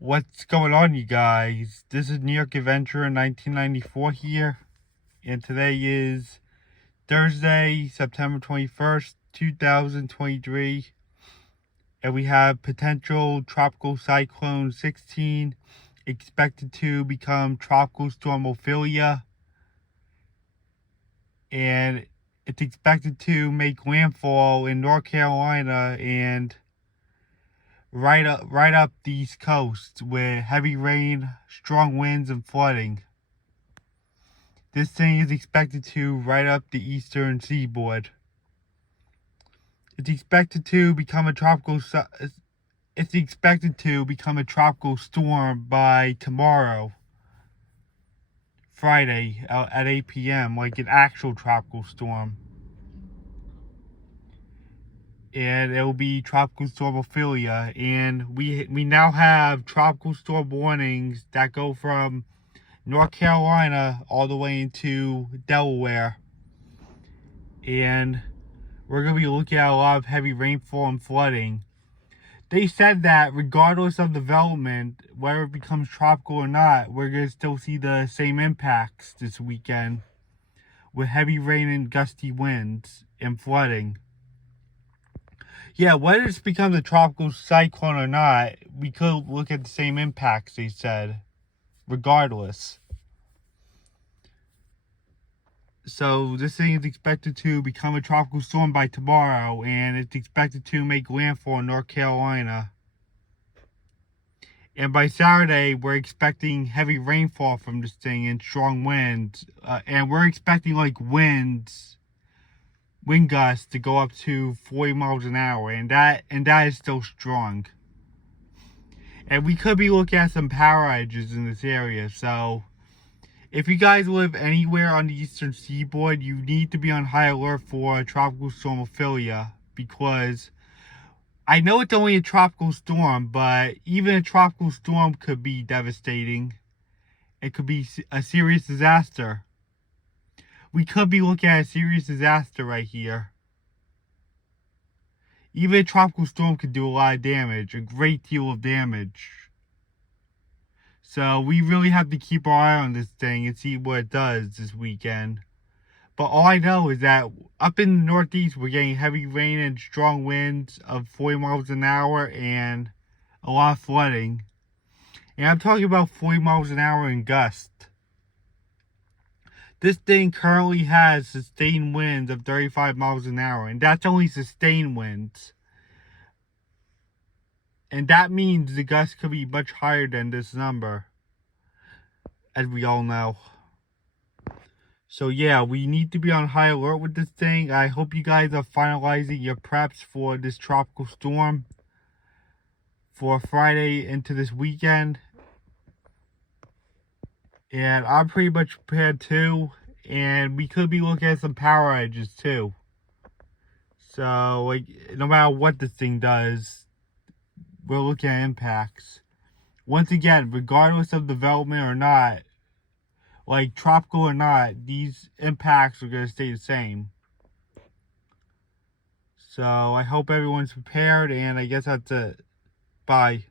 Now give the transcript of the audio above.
What's going on, you guys? This is New York Adventure 1994 here, and today is Thursday, September 21st, 2023, and we have potential Tropical Cyclone 16 expected to become Tropical Storm Ophelia, and it's expected to make landfall in North Carolina and right up the East Coast with heavy rain, strong winds, and flooding. This thing is expected to right up the eastern seaboard. It's expected to become a tropical storm by tomorrow, Friday, at 8 p.m., like an actual tropical storm. And it will be Tropical Storm Ophelia. And we now have tropical storm warnings that go from North Carolina all the way into Delaware. And we're going to be looking at a lot of heavy rainfall and flooding. They said that regardless of development, whether it becomes tropical or not, we're going to still see the same impacts this weekend with heavy rain and gusty winds and flooding. Yeah, whether it's becomes a tropical cyclone or not, we could look at the same impacts, they said, regardless. So this thing is expected to become a tropical storm by tomorrow, and it's expected to make landfall in North Carolina. And by Saturday, we're expecting heavy rainfall from this thing and strong winds. And we're expecting wind gusts to go up to 40 miles an hour, and that is still strong. And we could be looking at some power outages in this area. So if you guys live anywhere on the eastern seaboard, you need to be on high alert for Tropical Storm Ophelia, because I know it's only a tropical storm, but even a tropical storm could be devastating. It could be a serious disaster. We could be looking at a serious disaster right here. Even a tropical storm could do a lot of damage, a great deal of damage. So we really have to keep our eye on this thing and see what it does this weekend. But all I know is that up in the Northeast, we're getting heavy rain and strong winds of 40 miles an hour and a lot of flooding. And I'm talking about 40 miles an hour in gusts. This thing currently has sustained winds of 35 miles an hour, and that's only sustained winds. And that means the gusts could be much higher than this number, as we all know. So yeah, we need to be on high alert with this thing. I hope you guys are finalizing your preps for this tropical storm for Friday into this weekend. And I'm pretty much prepared too. And we could be looking at some power outages too. So, no matter what this thing does, we're looking at impacts. Once again, regardless of development or not, tropical or not, these impacts are going to stay the same. So, I hope everyone's prepared, and I guess that's it. Bye.